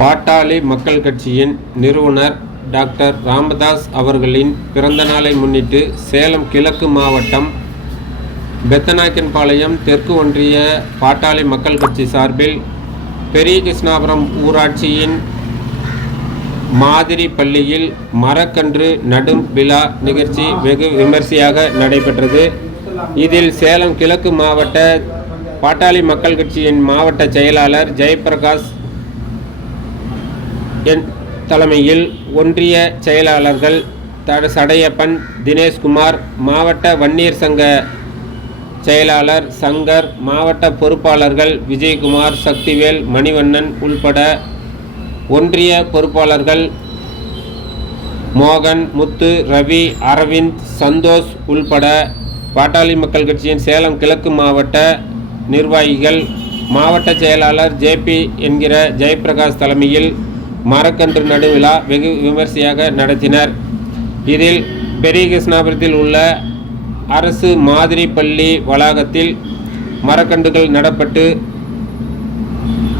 பாட்டாளி மக்கள் கட்சியின் நிறுவனர் டாக்டர் ராமதாஸ் அவர்களின் பிறந்த நாளை முன்னிட்டு சேலம் கிழக்கு மாவட்டம் பெத்தநாயக்கன்பாளையம் தெற்கு ஒன்றிய பாட்டாளி மக்கள் கட்சி சார்பில் பெரிய கிருஷ்ணாபுரம் ஊராட்சியின் மாதிரி பள்ளியில் மரக்கன்று நடும் விழா நிகழ்ச்சி வெகு விமர்சையாக நடைபெற்றது. இதில் சேலம் கிழக்கு மாவட்ட பாட்டாளி மக்கள் கட்சியின் மாவட்ட செயலாளர் ஜெயபிரகாஷ் என் தலைமையில் ஒன்றிய செயலாளர்கள் த சடையப்பன் தினேஷ்குமார் மாவட்ட வன்னியர் சங்க செயலாளர் சங்கர் மாவட்ட பொறுப்பாளர்கள் விஜயகுமார் சக்திவேல் மணிவண்ணன் உள்பட ஒன்றிய பொறுப்பாளர்கள் மோகன் முத்து ரவி அரவிந்த் சந்தோஷ் உள்பட பாட்டாளி மக்கள் கட்சியின் சேலம் கிழக்கு மாவட்ட நிர்வாகிகள் மாவட்ட செயலாளர் ஜேபி என்கிற ஜெயபிரகாஷ் தலைமையில் மரக்கன்று நடுவிழா வெகு விமர்சையாக நடத்தினர். இதில் பெரிய கிருஷ்ணாபுரத்தில் உள்ள அரசு மாதிரி பள்ளி வளாகத்தில் மரக்கன்றுகள் நடப்பட்டு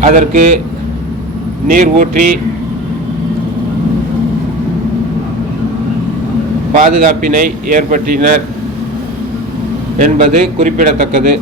அதற்கு நீர் ஊற்றி பாதுகாப்பினை ஏற்படுத்தினர் என்பது குறிப்பிடத்தக்கது.